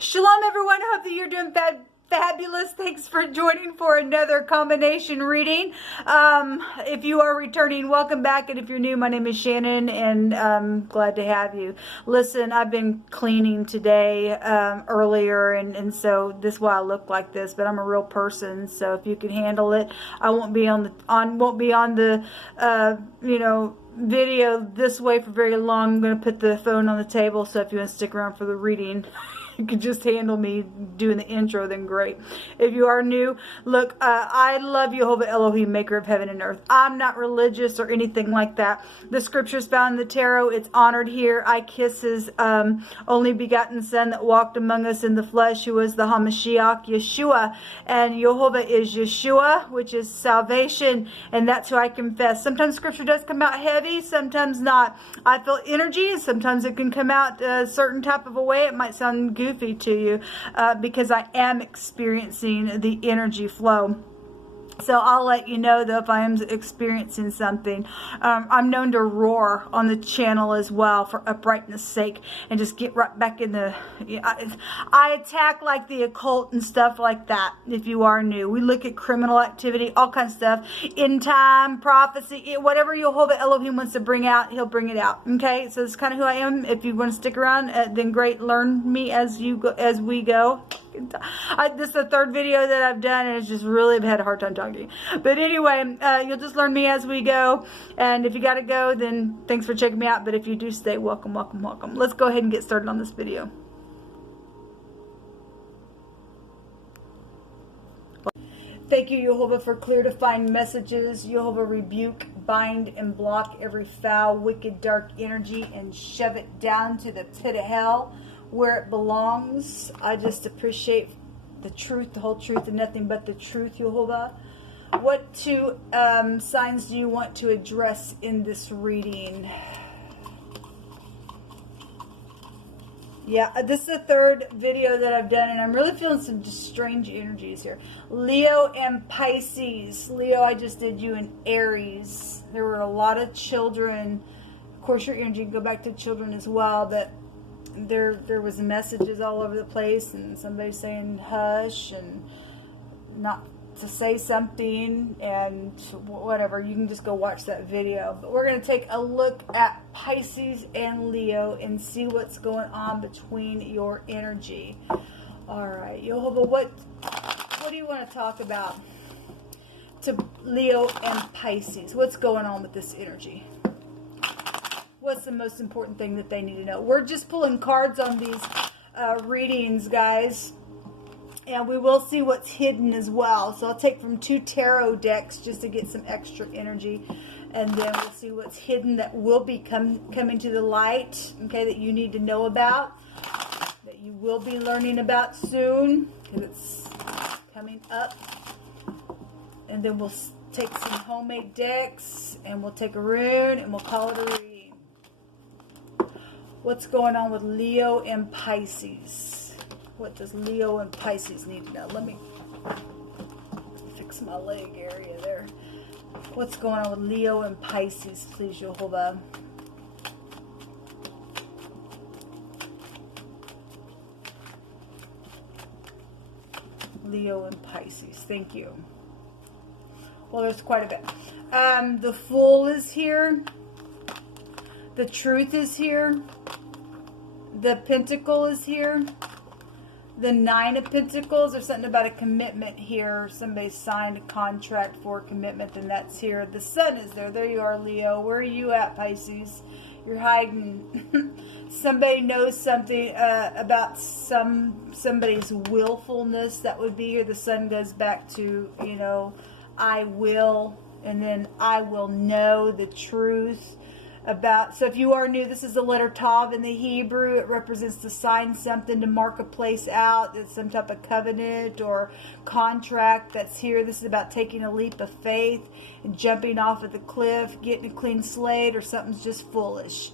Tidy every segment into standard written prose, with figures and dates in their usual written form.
Shalom, everyone. I hope that you're doing fabulous. Thanks for joining for another combination reading. If you are returning, welcome back. And if you're new, my name is Shannon, and I'm glad to have you. Listen, I've been cleaning today earlier, and so this is why I look like this. But I'm a real person, so if you can handle it, I won't be on the video this way for very long. I'm going to put the phone on the table, so if you want to stick around for the reading, you could just handle me doing the intro, then great. If you are new, look, I love Yehovah Elohim, maker of heaven and earth. I'm not religious or anything like that. The scriptures found in the tarot, it's honored here. I kiss his only begotten son that walked among us in the flesh, who was the Hamashiach, Yeshua. And Yehovah is Yeshua, which is salvation, and that's who I confess. Sometimes scripture does come out heavy, sometimes not. I feel energy, and sometimes it can come out a certain type of a way. It might sound goofy to you because I am experiencing the energy flow. So I'll let you know, though, if I am experiencing something. I'm known to roar on the channel as well for uprightness sake, and just get right back in the... I attack like the occult and stuff like that, if you are new. We look at criminal activity, all kinds of stuff. In time, prophecy, whatever Yehovah Elohim wants to bring out, he'll bring it out. Okay? So that's kind of who I am. If you want to stick around, then great. Learn me as we go. This is the third video that I've done, and it's just really I've had a hard time talking to you. But anyway, you'll just learn me as we go. And if you got to go, then thanks for checking me out. But if you do stay, welcome, welcome, welcome. Let's go ahead and get started on this video. Thank you, Yehovah, for clear defined messages. Yehovah, rebuke, bind, and block every foul, wicked, dark energy and shove it down to the pit of hell, where it belongs. I just appreciate the truth, the whole truth, and nothing but the truth, Yehovah. What two signs do you want to address in this reading? Yeah, this is the third video that I've done, and I'm really feeling some just strange energies here. Leo and Pisces. Leo, I just did you in Aries. There were a lot of children. Of course, your energy can go back to children as well, but there was messages all over the place, and somebody saying hush and not to say something and whatever. You can just go watch that video. But we're going to take a look at Pisces and Leo and see what's going on between your energy. All right, Yehovah, what do you want to talk about to Leo and Pisces? What's going on with this energy? What's the most important thing that they need to know? We're just pulling cards on these readings, guys. And we will see what's hidden as well. So I'll take from 2 tarot decks just to get some extra energy. And then we'll see what's hidden that will be coming to the light. Okay, that you need to know about. That you will be learning about soon. Because it's coming up. And then we'll take some homemade decks. And we'll take a rune. And we'll call it a reading. What's going on with Leo and Pisces? What does Leo and Pisces need to know? Let me fix my leg area there. What's going on with Leo and Pisces, please, Yehovah? Leo and Pisces. Thank you. Well, there's quite a bit. The Fool is here. The Truth is here. The Pentacle is here. The 9 of Pentacles. There's something about a commitment here. Somebody signed a contract for a commitment, and that's here. The Sun is there. There you are, Leo. Where are you at, Pisces? You're hiding. Somebody knows something about somebody's willfulness. That would be here. The Sun goes back to, I will, and then I will know the truth. So if you are new, this is the letter Tav in the Hebrew. It represents to sign something, to mark a place out. It's some type of covenant or contract that's here. This is about taking a leap of faith and jumping off of the cliff, getting a clean slate, or something's just foolish.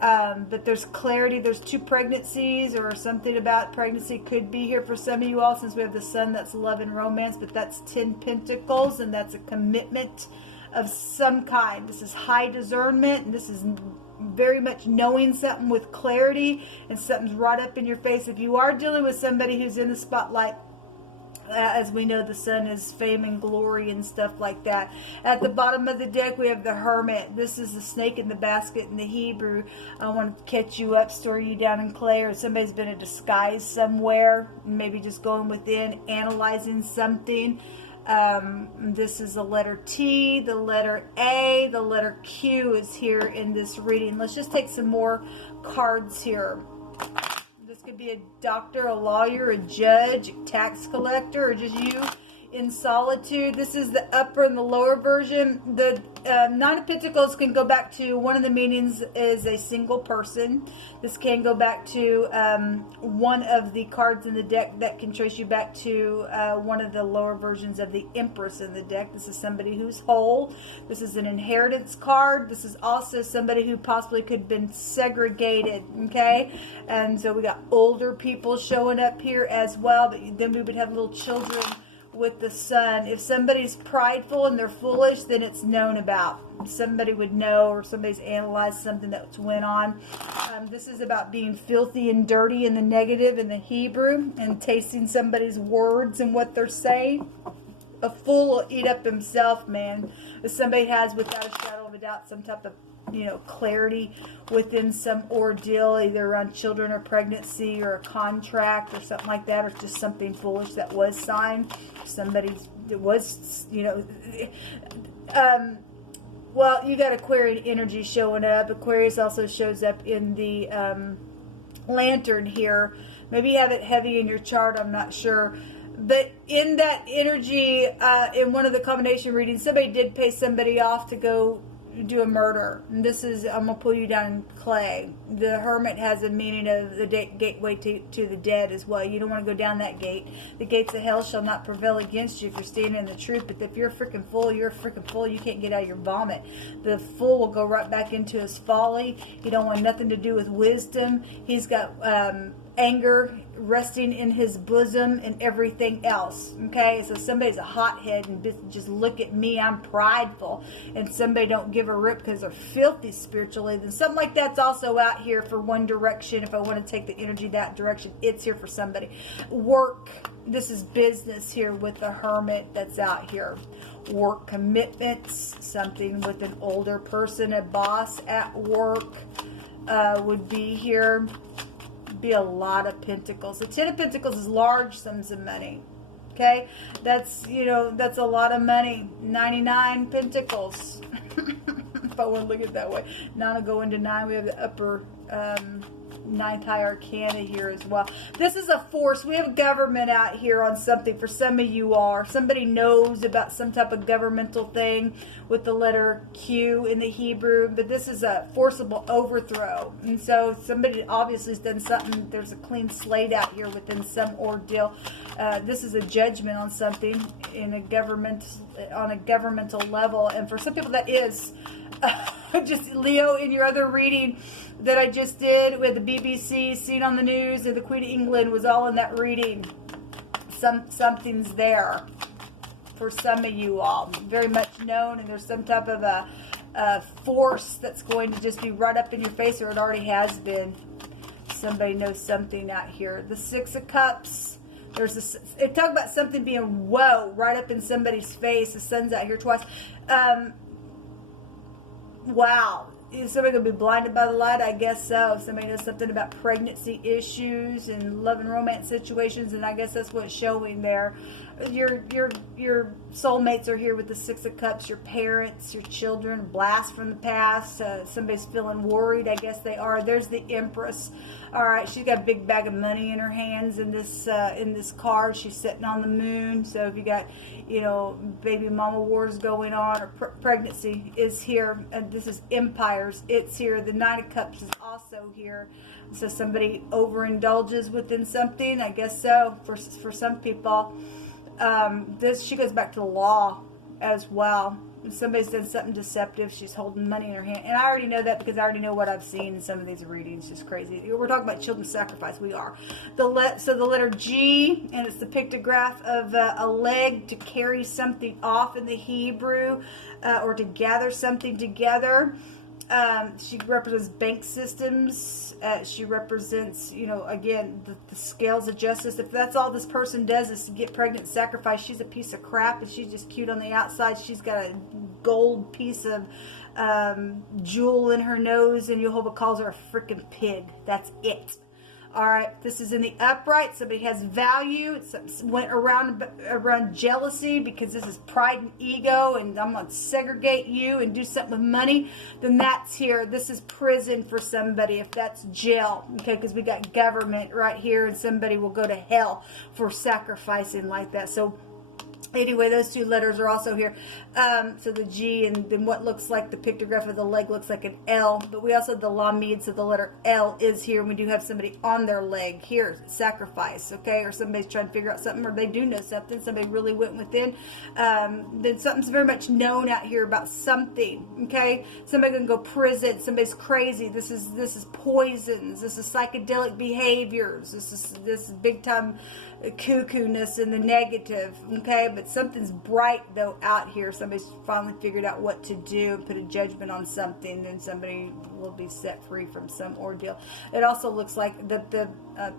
But there's clarity. There's 2 pregnancies, or something about pregnancy could be here for some of you all, since we have the Sun. That's love and romance, but that's 10 Pentacles, and that's a commitment of some kind. This is high discernment, and this is very much knowing something with clarity, and something's right up in your face. If you are dealing with somebody who's in the spotlight, as we know, the sun is fame and glory and stuff like that. At the bottom of the deck, we have the Hermit. This is the snake in the basket in the Hebrew. I want to catch you up, store you down in clay, or somebody's been in disguise somewhere, maybe just going within, analyzing something. This is the letter T, the letter A, the letter Q is here in this reading. Let's just take some more cards here. This could be a doctor, a lawyer, a judge, a tax collector, or just you in solitude. This is the upper and the lower version. The Nine of Pentacles can go back to, one of the meanings is a single person. This can go back to one of the cards in the deck that can trace you back to one of the lower versions of the Empress in the deck. This is somebody who's whole. This is an inheritance card. This is also somebody who possibly could have been segregated, okay? And so we got older people showing up here as well, but then we would have little children with the sun. If somebody's prideful and they're foolish, then it's known about. Somebody would know, or somebody's analyzed something that's went on. This is about being filthy and dirty in the negative in the Hebrew, and tasting somebody's words and what they're saying. A fool will eat up himself, man. If somebody has, without a shadow of a doubt, some type of, you know, clarity within some ordeal, either around children or pregnancy or a contract or something like that, or just something foolish that was signed. Somebody that was, you know, well, you got Aquarian energy showing up. Aquarius also shows up in the lantern here. Maybe you have it heavy in your chart, I'm not sure. But in that energy, in one of the combination readings, somebody did pay somebody off to go do a murder. And this is, I'm going to pull you down in clay. The Hermit has a meaning of the gateway to the dead as well. You don't want to go down that gate. The gates of hell shall not prevail against you if you're standing in the truth. But if you're a freaking fool, you're a freaking fool. You can't get out of your vomit. The fool will go right back into his folly. He don't want nothing to do with wisdom. He's got anger resting in his bosom and everything else. Okay, so somebody's a hothead and just look at me, I'm prideful, and somebody don't give a rip because they're filthy spiritually, then something like that's also out here for one direction. If I want to take the energy that direction, it's here for somebody. Work, this is business here with the Hermit that's out here. Work commitments, something with an older person, a boss at work would be here. Be a lot of pentacles. The Ten of Pentacles is large sums of money. Okay, that's, you know, that's a lot of money. 99 pentacles. If I want to look at it that way. Now to go into 9, we have the upper ninth high arcana here as well. This is a force. We have government out here on something. For some of you are. Somebody knows about some type of governmental thing with the letter Q in the Hebrew. But this is a forcible overthrow. And so somebody obviously has done something. There's a clean slate out here within some ordeal. This is a judgment on something in a government, on a governmental level. And for some people that is just Leo, in your other reading that I just did with the BBC, seen on the news, and the Queen of England was all in that reading. Something's there for some of you all. Very much known, and there's some type of a force that's going to just be right up in your face, or it already has been. Somebody knows something out here. The Six of Cups. There's this, it talk about something being, whoa, right up in somebody's face. The sun's out here twice. Wow. Is somebody going to be blinded by the light? I guess so. If somebody knows something about pregnancy issues and love and romance situations, and I guess that's what's showing there. Your soulmates are here with the Six of Cups, your parents, your children, blast from the past. Somebody's feeling worried. I guess they are. There's the Empress. All right, she's got a big bag of money in her hands in this card. She's sitting on the moon. So if you got, you know, baby mama wars going on, or pregnancy is here. This is empires. It's here. The Nine of Cups is also here. So somebody overindulges within something. I guess so for some people. She goes back to the law as well. If somebody's done something deceptive, she's holding money in her hand. And I already know that because I already know what I've seen in some of these readings. Just crazy. We're talking about children's sacrifice. We are. So the letter G, and it's the pictograph of a leg to carry something off in the Hebrew, or to gather something together. She represents bank systems. She represents, you know, again, the scales of justice. If that's all this person does is get pregnant, sacrifice, she's a piece of crap and she's just cute on the outside. She's got a gold piece of jewel in her nose, and Jehovah calls her a freaking pig. That's it. All right, this is in the upright. Somebody has value. It went around jealousy because this is pride and ego, and I'm going to segregate you and do something with money. Then that's here. This is prison for somebody, if that's jail, okay, because we got government right here, and somebody will go to hell for sacrificing like that. So anyway, those two letters are also here. So the G, and then what looks like the pictograph of the leg looks like an L. But we also have the Lamid, so the letter L is here. And we do have somebody on their leg here, sacrifice, okay? Or somebody's trying to figure out something, or they do know something. Somebody really went within. Then something's very much known out here about something, okay? Somebody can go prison. Somebody's crazy. This is poisons. This is psychedelic behaviors. This is big time cuckoo-ness in the negative, okay? But something's bright though out here. Somebody's finally figured out what to do and put a judgment on something, then somebody will be set free from some ordeal. It also looks like that the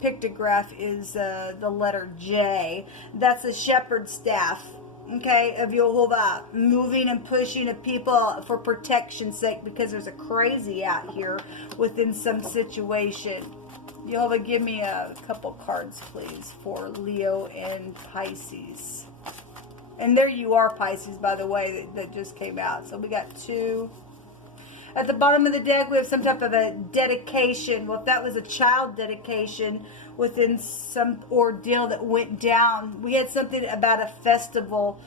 pictograph is the letter J. That's a shepherd's staff, okay, of Jehovah, moving and pushing of people for protection's sake, because there's a crazy out here within some situation. Jehovah, give me a couple cards, please, for Leo and Pisces. And there you are, Pisces, by the way, that just came out. So we got two. At the bottom of the deck, we have some type of a dedication. Well, if that was a child dedication within some ordeal that went down, we had something about a festival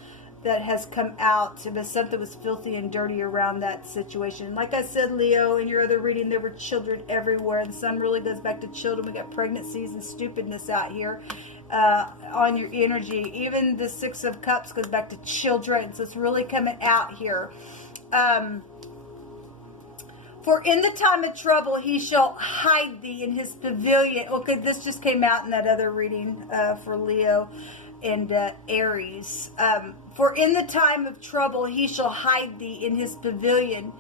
that has come out. It was something that was filthy and dirty around that situation. Like I said, Leo, in your other reading, there were children everywhere. The sun really goes back to children. We got pregnancies and stupidness out here on your energy. Even the Six of Cups goes back to children. So it's really coming out here. For in the time of trouble, he shall hide thee in his pavilion. Okay, this just came out in that other reading for Leo and Aries. For in the time of trouble, he shall hide thee in his pavilion.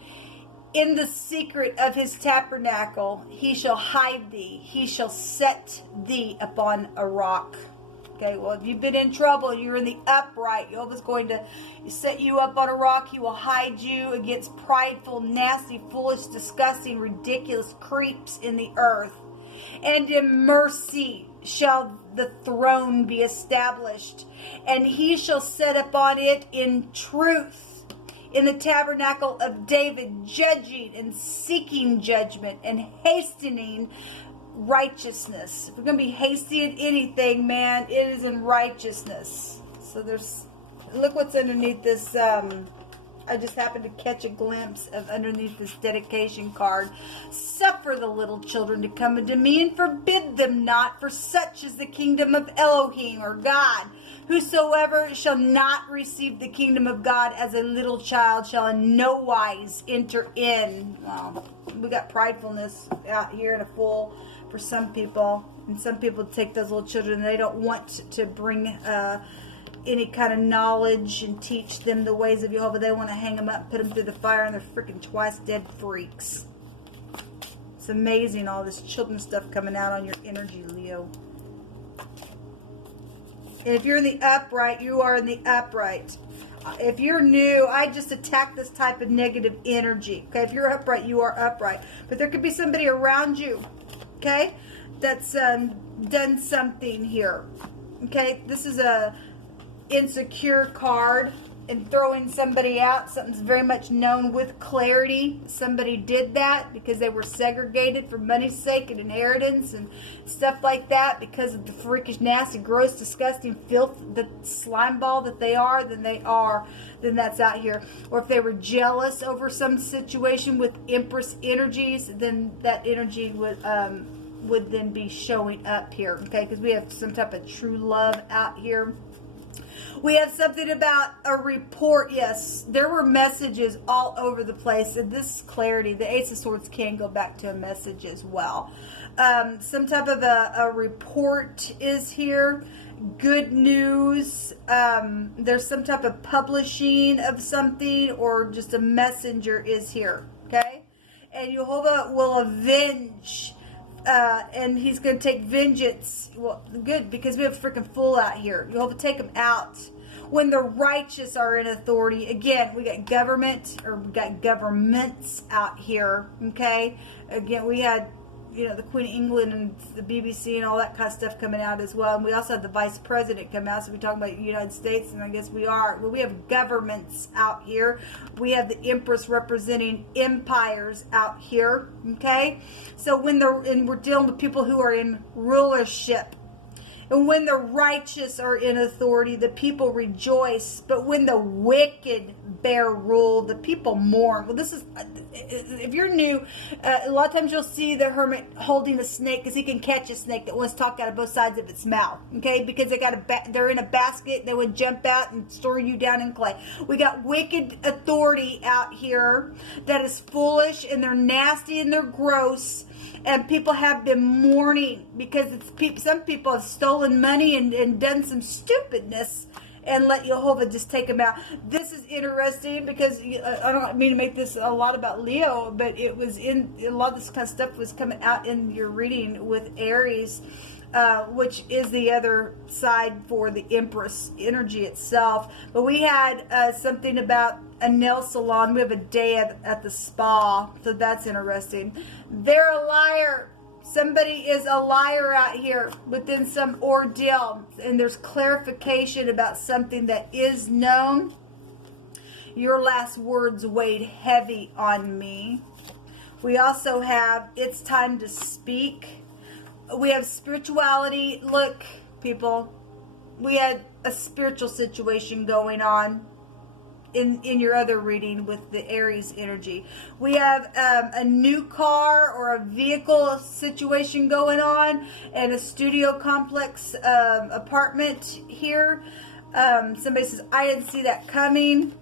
In the secret of his tabernacle, he shall hide thee. He shall set thee upon a rock. Okay, well, if you've been in trouble, you're in the upright. Jehovah's going to set you up on a rock. He will hide you against prideful, nasty, foolish, disgusting, ridiculous creeps in the earth. And in mercy shall the throne be established, and he shall set upon it in truth, in the tabernacle of David, judging and seeking judgment and hastening righteousness. If we're going to be hasty at anything, man, it is in righteousness. So there's, look what's underneath this. I just happened to catch a glimpse of underneath this dedication card. Suffer the little children to come unto me, and forbid them not, for such is the kingdom of Elohim, or God. Whosoever shall not receive the kingdom of God as a little child shall in no wise enter in. Well, we got pridefulness out here in a full for some people. And some people take those little children and they don't want to bring any kind of knowledge and teach them the ways of Jehovah. They want to hang them up, put them through the fire, and they're freaking twice dead freaks. It's amazing, all this children stuff coming out on your energy, Leo. And if you're in the upright, you are in the upright. If you're new, I just attack this type of negative energy. Okay, if you're upright, you are upright. But there could be somebody around you, okay, that's done something here. Okay, this is a insecure card, and throwing somebody out. Something's very much known with clarity. Somebody did that because they were segregated for money's sake and inheritance and stuff like that, because of the freakish, nasty, gross, disgusting filth, the slime ball that they are, then that's out here. Or if they were jealous over some situation with Empress energies, then that energy would then be showing up here, okay, because we have some type of true love out here. We have something about a report. Yes, there were messages all over the place. And this clarity, the Ace of Swords can go back to a message as well. Some type of a report is here. Good news. There's some type of publishing of something, or just a messenger is here. Okay? and Jehovah will avenge. And he's going to take vengeance. Well, good, because we have a freaking fool out here. Jehovah, take him out. When the righteous are in authority, again, we got government, or we got governments out here, okay? Again, we had, you know, the Queen of England and the BBC and all that kind of stuff coming out as well. And we also have the Vice President come out, so we're talking about the United States, and I guess we are. Well, we have governments out here. We have the Empress representing empires out here, okay? So and we're dealing with people who are in rulership. And when the righteous are in authority, the people rejoice. But when the wicked bear rule, the people mourn. Well, this is, if you're new, a lot of times you'll see the hermit holding a snake because he can catch a snake that wants to talk out of both sides of its mouth. Okay, because they're in a basket. They would jump out and store you down in clay. We got wicked authority out here that is foolish, and they're nasty and they're gross. And people have been mourning because some people have stolen money and done some stupidness, and let Jehovah just take them out. This is interesting because I don't mean to make this a lot about Leo, but it was a lot of this kind of stuff was coming out in your reading with Aries, which is the other side for the Empress energy itself. But we had something about a nail salon. We have a day at the spa, so that's interesting. They're a liar. Somebody is a liar out here within some ordeal, and there's clarification about something that is known. Your last words weighed heavy on me. We also have it's time to speak. We have spirituality. Look, people, we had a spiritual situation going on in your other reading with the Aries energy. We have a new car or a vehicle situation going on, and a studio complex apartment here. Somebody says, I didn't see that coming.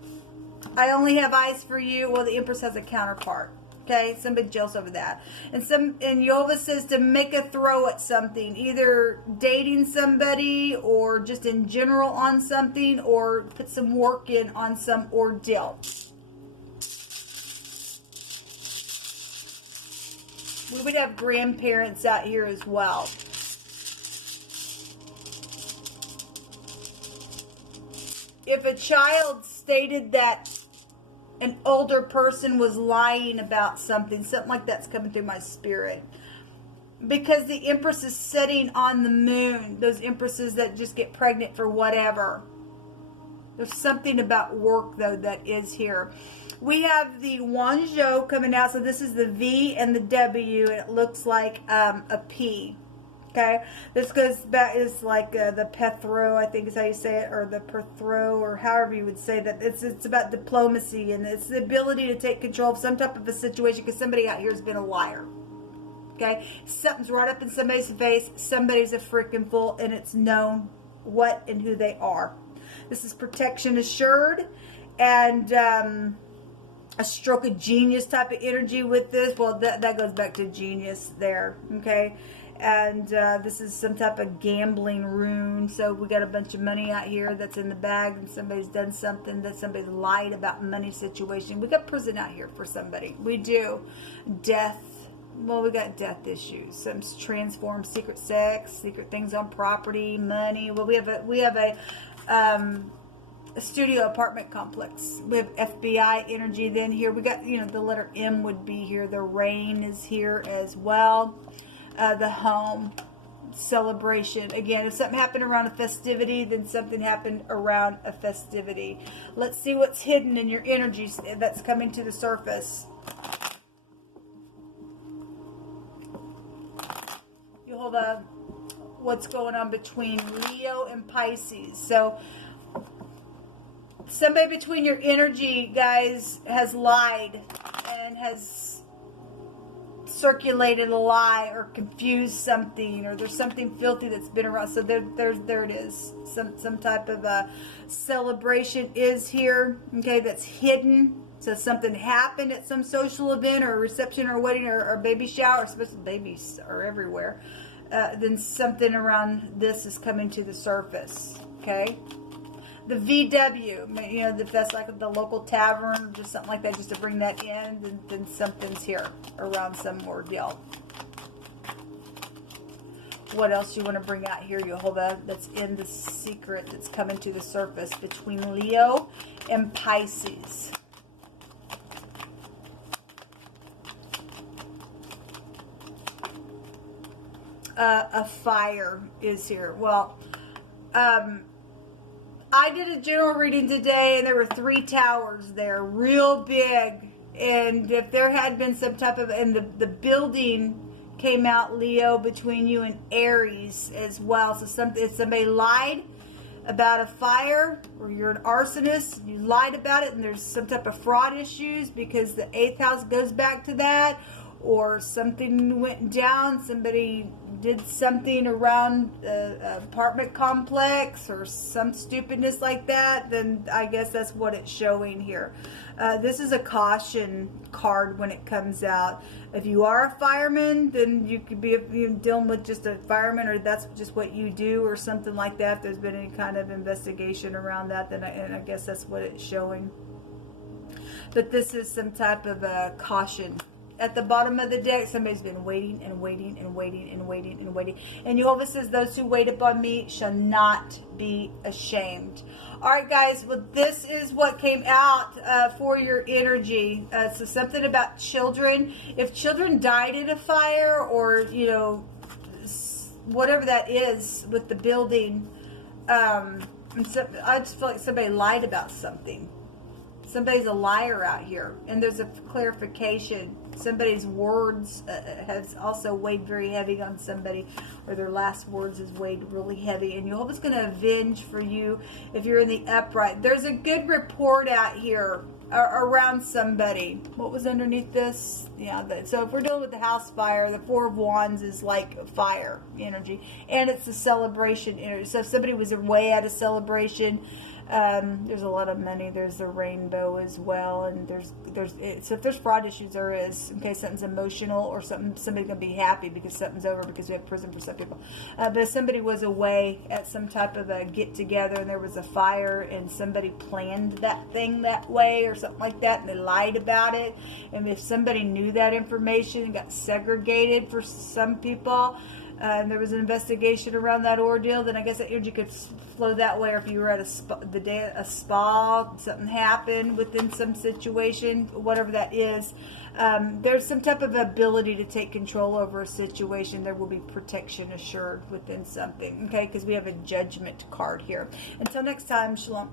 I only have eyes for you. Well, the Empress has a counterpart. Okay, somebody jealous over that. And Jehovah says to make a throw at something, either dating somebody or just in general on something, or put some work in on some ordeal. We would have grandparents out here as well. If a child stated that an older person was lying about something like that's coming through my spirit. Because the Empress is sitting on the moon. Those Empresses that just get pregnant for whatever. There's something about work, though, that is here. We have the Wanzhou coming out. So this is the V and the W, and it looks like a P. Okay, this goes back, is like the Pethro, I think is how you say it, or the Perthro, or however you would say that. It's about diplomacy, and it's the ability to take control of some type of a situation, because somebody out here has been a liar. Okay, something's right up in somebody's face. Somebody's a freaking fool, and it's known what and who they are. This is protection assured, and a stroke of genius type of energy with this. Well, that goes back to genius there. Okay. And this is some type of gambling rune. So we got a bunch of money out here that's in the bag, and somebody's done something, that somebody's lied about money situation. We got prison out here for somebody. We do. Death. Well, we got death issues. Some transformed secret sex, secret things on property, money. Well, we have a studio apartment complex. We have FBI energy. Then here we got, the letter M would be here. The rain is here as well. The home celebration. Again, if something happened around a festivity, then something happened around a festivity. Let's see what's hidden in your energies that's coming to the surface. Jehovah, what's going on between Leo and Pisces? So somebody between your energy, guys, has lied and has circulated a lie or confused something, or there's something filthy that's been around. So there it is. Some type of a celebration is here. Okay, that's hidden. So something happened at some social event or a reception or a wedding or baby shower. Especially babies are everywhere. Then something around this is coming to the surface. Okay. The VW, you know, if that's like the local tavern or just something like that, just to bring that in, then something's here around some ordeal. What else you want to bring out here, Jehovah, that's in the secret that's coming to the surface between Leo and Pisces? A fire is here. Well, I did a general reading today, and there were 3 towers there, real big. And if there had been some type of, and the building came out, Leo, between you and Aries as well. So if somebody lied about a fire, or you're an arsonist, you lied about it, and there's some type of fraud issues because the 8th house goes back to that, or something went down, somebody did something around an apartment complex or some stupidness like that, then I guess that's what it's showing here. This is a caution card when it comes out. If you are a fireman, then you could be dealing with just a fireman, or that's just what you do or something like that. If there's been any kind of investigation around that, then I guess that's what it's showing. But this is some type of a caution. At the bottom of the deck, somebody's been waiting and waiting and waiting and waiting and waiting. And Jehovah says, those who wait upon me shall not be ashamed. All right, guys. Well, this is what came out for your energy. So something about children. If children died in a fire, or, you know, whatever that is with the building, and so, I just feel like somebody lied about something. Somebody's a liar out here, and there's a clarification. Somebody's words has also weighed very heavy on somebody, or their last words has weighed really heavy, and Jehovah's going to avenge for you if you're in the upright. There's a good report out here around somebody. What was underneath this? Yeah, so if we're dealing with the house fire, the 4 of Wands is like fire energy, and it's a celebration energy. So if somebody was away at a celebration, there's a lot of money. There's the rainbow as well, and so if there's fraud issues, there is. Okay, something's emotional, or somebody's gonna be happy because something's over, because we have prison for some people. But if somebody was away at some type of a get together and there was a fire, and somebody planned that thing that way or something like that, and they lied about it, and if somebody knew that information and got segregated for some people, and there was an investigation around that ordeal, then I guess that energy could flow that way. Or if you were at a spa, something happened within some situation, whatever that is, there's some type of ability to take control over a situation. There will be protection assured within something, okay? Because we have a judgment card here. Until next time, shalom.